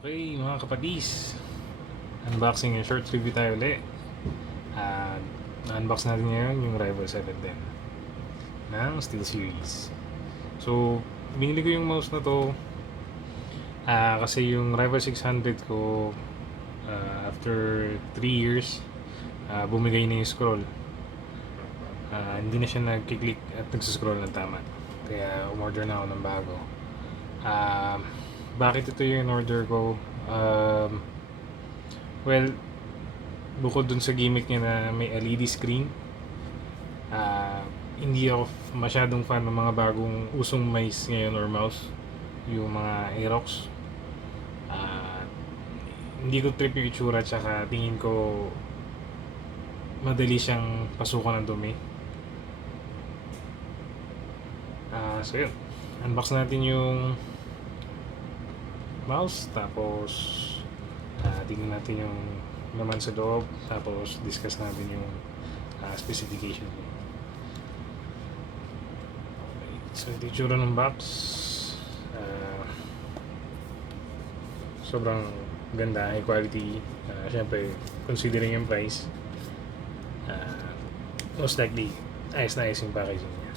Okay, mga kapatis, unboxing and short review tayo ulit. Na-unbox natin ngayon yung Rival 710 ng Steelseries. So, binili ko yung mouse na to kasi yung Rival 600 ko after 3 years bumigay na yung scroll. Hindi na siya nag-click at nagsascroll ng tama. Kaya umorder na ako ng bago. Bakit ito yung order ko? Well, bukod dun sa gimmick niya na may LED screen, hindi ako masyadong fan ng mga bagong usong mice ngayon or mouse, yung mga Aerox. Hindi ko trip yung itsura, tsaka tingin ko madali siyang pasukan ng dumi. So yun, unbox natin yung mouse, tapos tingnan natin yung laman sa loob, tapos discuss natin yung specification. Okay. So ito yung tsura ng box. Sobrang ganda, high quality. Siyempre, considering yung price, most likely ayos na ayos yung packaging niya.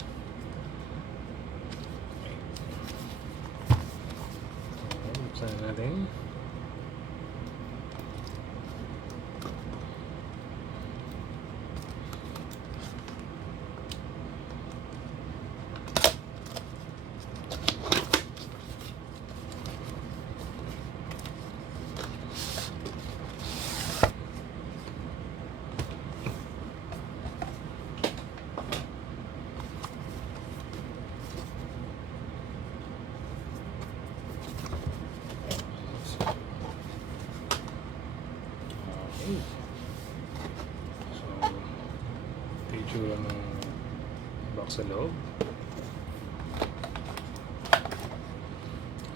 Okay. Buksan natin. Okay. So, ito yung tsura ng box sa loob.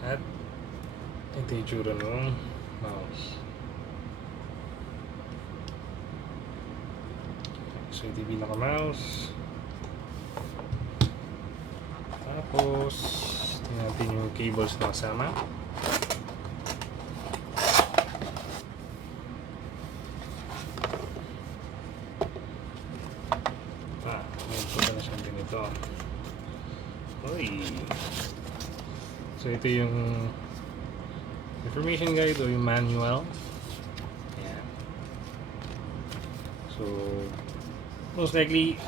At ito yung tsura ng mouse. So, ito yung pinaka-mouse. Tapos, tingnan natin yung cables na kasama. Meron po na siyang ganito. Uy! So, ito yung information guide o yung manual. Ayan. So, most likely,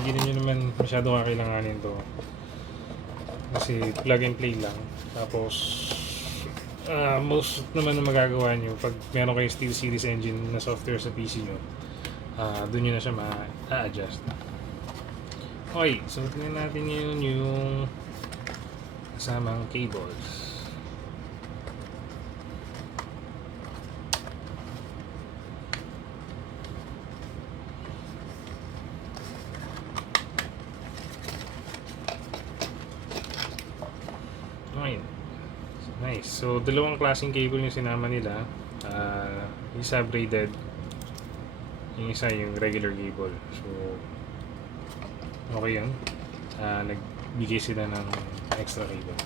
hindi nyo naman masyado kakailanganin to. Kasi plug and play lang. Tapos, most naman na magagawa nyo pag meron kayo Steelseries engine na software sa PC nyo, doon nyo na siya ma-adjust. Okay, so tingnan natin ngayon yung kasamang cables. Okay, nice. So dalawang klaseng cable yung sinama nila. Isa braided, yung isa yung regular cable. So okay yun. Nagbigay sila ng extra cable.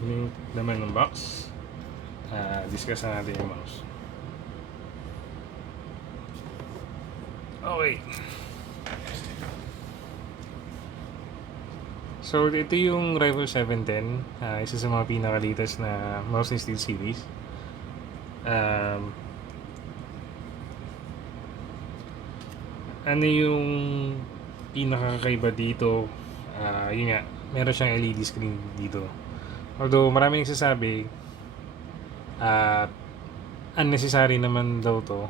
Yung laman ng box, discuss na natin yung mouse. Okay. So ito yung Rival 710, isa sa mga pinaka-latest na mouse ni Steelseries. Ano yung pinakakaiba dito? Yun nga, meron siyang LED screen dito. Although maraming nagsasabi unnecessary naman daw to.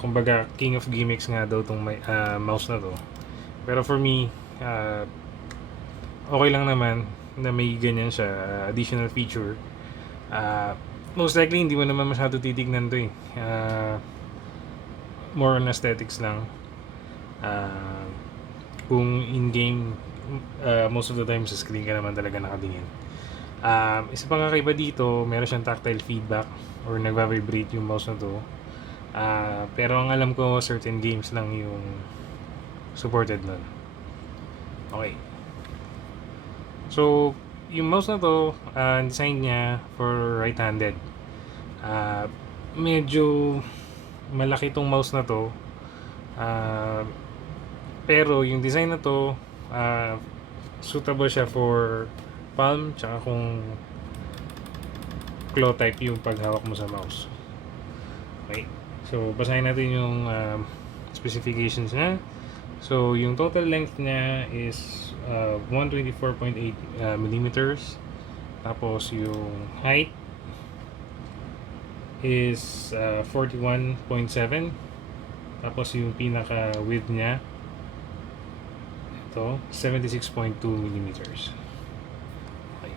Kumbaga king of gimmicks nga daw tong mouse na to. Pero for me, okay lang naman na may ganyan siya, additional feature. Most likely hindi mo naman masyado titignan to eh. More on aesthetics lang. Uh, kung in-game, most of the time sa screen ka naman talaga nakatingin. Isa pang kakaiba dito, meron siyang tactile feedback or nagva-vibrate yung mouse na to. Pero ang alam ko, certain games lang yung supported nun. Okay. So, yung mouse na to, design niya for right-handed. Medyo malaki tong mouse na to. Pero yung design na to, suitable siya for palm, tsaka kung claw type yung paghawak mo sa mouse. Okay. So, basahin natin yung specifications niya. So, yung total length niya is 124.8 millimeters. Tapos, yung height is 41.7. Tapos, yung pinaka-width niya, ito, 76.2 millimeters. Okay.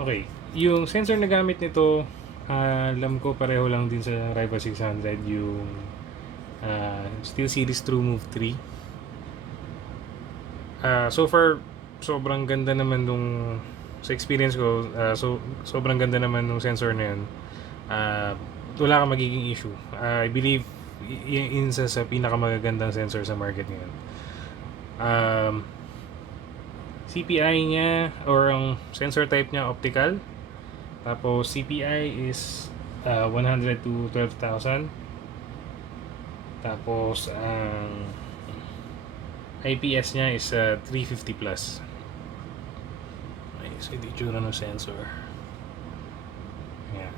Okay. Yung sensor na gamit nito, alam ko pareho lang din sa Rival 600, yung Steelseries TrueMove 3. So far, sobrang ganda naman nung sa experience ko, sobrang ganda naman nung sensor na yun. Wala kang magiging issue. I believe isa sa pinakamagagandang sensor sa market ngayon. CPI niya or ang sensor type niya optical. Tapos CPI is 100 to 12,000. Tapos ang IPS niya is 350 plus. Okay, so ito itsura ng sensor. Ayan.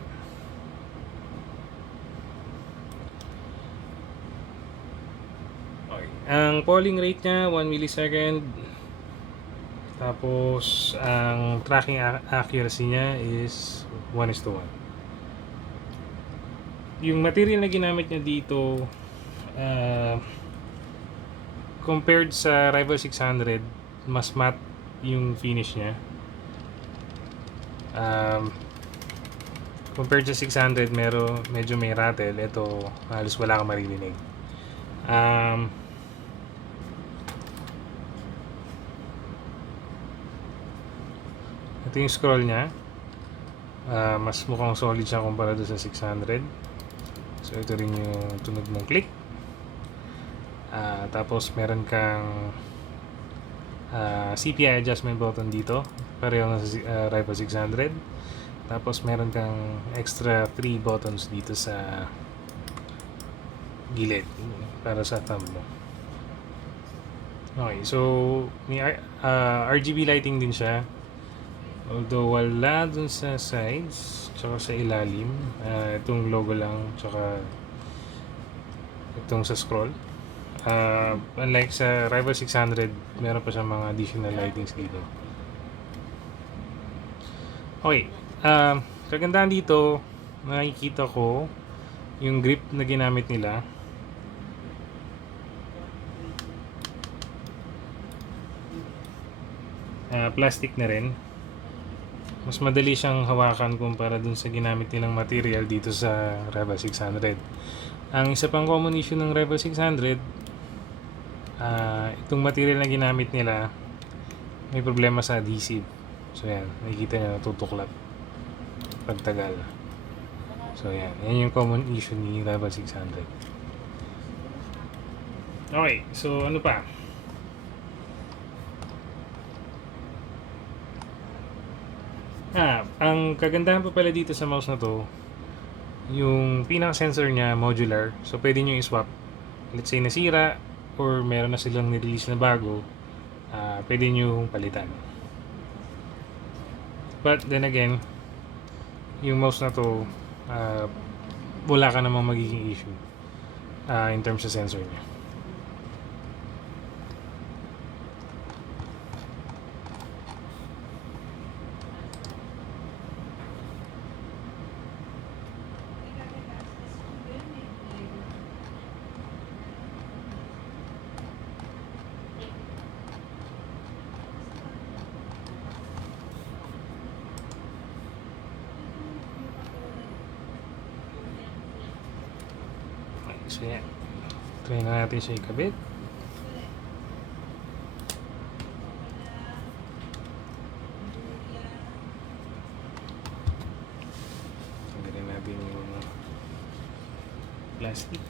Okay. Ang polling rate niya 1 millisecond. Tapos ang tracking accuracy niya is 1:1. Yung material na ginamit niya dito, compared sa Rival 600, mas matte yung finish niya. Compared sa 600, medyo may rattle. Ito, halos wala kang maririnig. Ito yung scroll niya. Mas mukhang solid siya kumpara doon sa 600. So, ito rin yung tunog mong click. Tapos, meron kang CPI adjustment button dito. Pareho nga sa Rival 600. Tapos, meron kang extra 3 buttons dito sa gilid para sa thumb mo. Okay, so may RGB lighting din siya. Although wala dun sa sides tsaka sa ilalim, itong logo lang tsaka itong sa scroll. Unlike sa Rival 600, meron pa siyang mga additional lightings dito. Okay, kagandahan dito, nakikita ko yung grip na ginamit nila. Plastic na rin. Mas madali siyang hawakan kumpara dun sa ginamit nilang material dito sa Rival 600. Ang isa pang common issue ng Rival 600, itong material na ginamit nila, may problema sa adhesive. So yan, nakikita nyo natutuklap pagtagal. So yan, yan yung common issue ni Rival 600. Okay, so ano pa? Ang kagandahan pa pala dito sa mouse na to, yung pinaka-sensor niya modular. So pwede nyo i-swap. Let's say nasira or meron na silang nirelease na bago, pwede nyo palitan. But then again, yung mouse na to, wala ka namang magiging issue in terms sa sensor niya. So yan. Try na natin siya ikabit. Tanggalin natin yung plastic.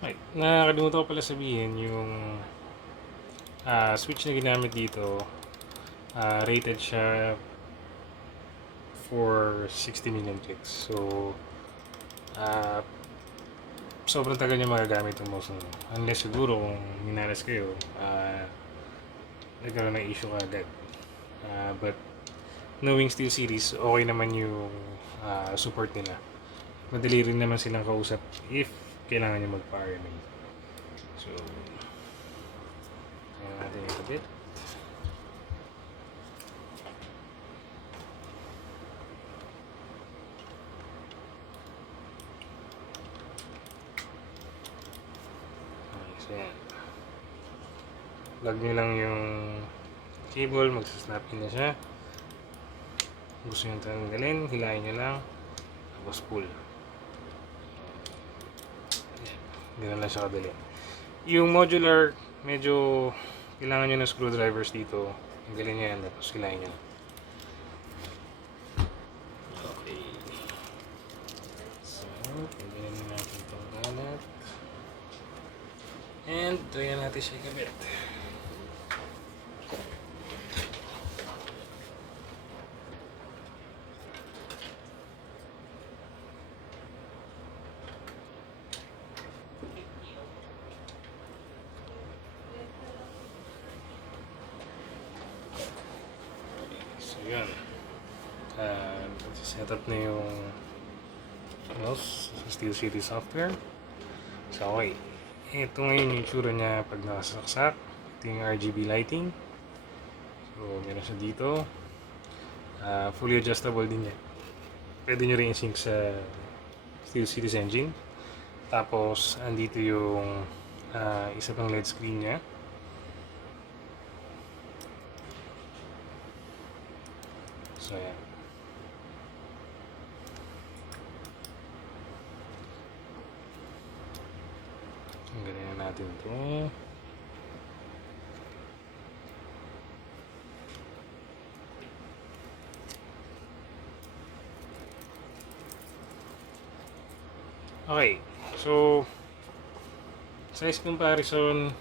Okay. Nakakalimutan ko pala sabihin yung switch na ginamit dito, rated siya for 60 million clicks. So, sobrang tagal niya magagamit yung mouse na yun. Unless siguro kung minalas kayo, nagkaroon ng issue agad. But, knowing Steelseries, okay naman yung support nila. Madali rin naman silang kausap if kailangan nyo magpa-RMA. So, kaya natin yung kabit. Okay, so yan. Plug nyo lang yung cable, magsasnap in na siya. Gusto nyo tanggalin, hilahin nyo lang, tapos pull. Hindi na lang siya kadali. Yung modular, medyo kailangan nyo ng screwdrivers dito. Tanggalin nyo yan, tapos hilahin nyo. Okay. So, tanggalin na natin itong kalat. And, try natin siya ikabit. Yan. Set up na yung mouse sa Steelseries software. So, okay. Ito ngayon yung tsura niya pag nakasaksak. Ito yung RGB lighting. So, meron siya dito. Fully adjustable din yan. Pwede nyo rin i-sync sa Steelseries engine. Tapos, andito yung isa pang LED screen niya. So, yan. Tanggalin na natin ito. Okay. So, size comparison.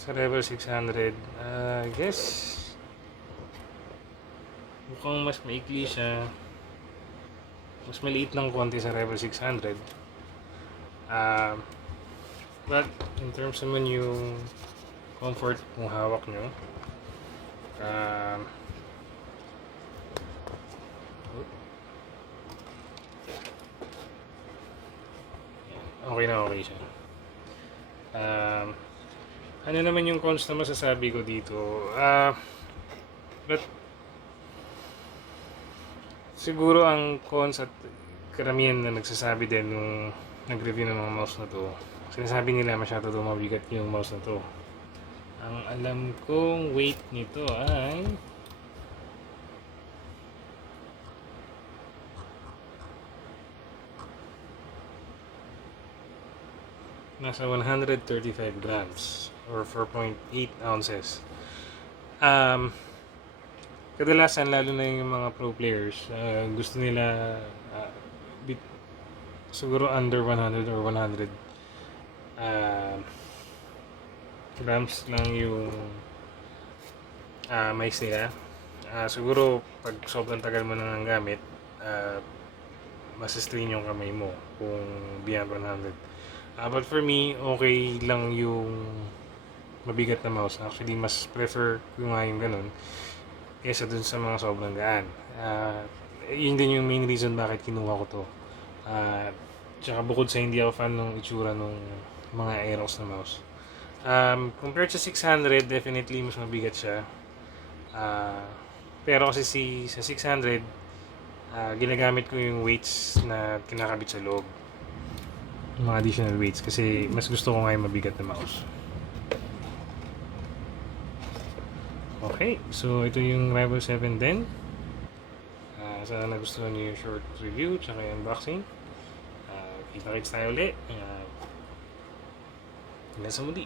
Sa Rebel 600, I guess mukhang mas maikli siya, mas maliit ng konti sa Rebel 600, but in terms naman yung comfort kung hawak nyo, okay na okay siya. Ano naman yung cons na masasabi ko dito? But siguro ang cons at karamihan na nagsasabi din nung nag-review ng mga mouse na to, sinasabi nila masyado to mabigat yung mouse na to. Ang alam kong weight nito ay nasa 135 grams or 4.8 ounces. Kadalasan, lalo na yung mga pro players, gusto nila siguro under 100 or 100 grams lang yung mais nila. Siguro pag sobrang tagal mo nang gamit, masistrain yung kamay mo kung beyond 100. But for me, okay lang yung mabigat na mouse. Actually, mas prefer ko nga yung ganun kesa dun sa mga sobrang gaan. Yun din yung main reason bakit kinuha ko to. Tsaka bukod sa hindi ako fan ng itsura ng mga Aerox na mouse. Compared sa 600, definitely mas mabigat siya. Pero kasi sa 600, ginagamit ko yung weights na kinakabit sa loob. Mga additional weights kasi mas gusto ko nga yung mabigat na mouse. Okay, so ito yung Rival 7 din. Sana nagustuhan niyo yung short review tsaka yung unboxing. Kita-kits tayo ulit. Hanggang sa muli.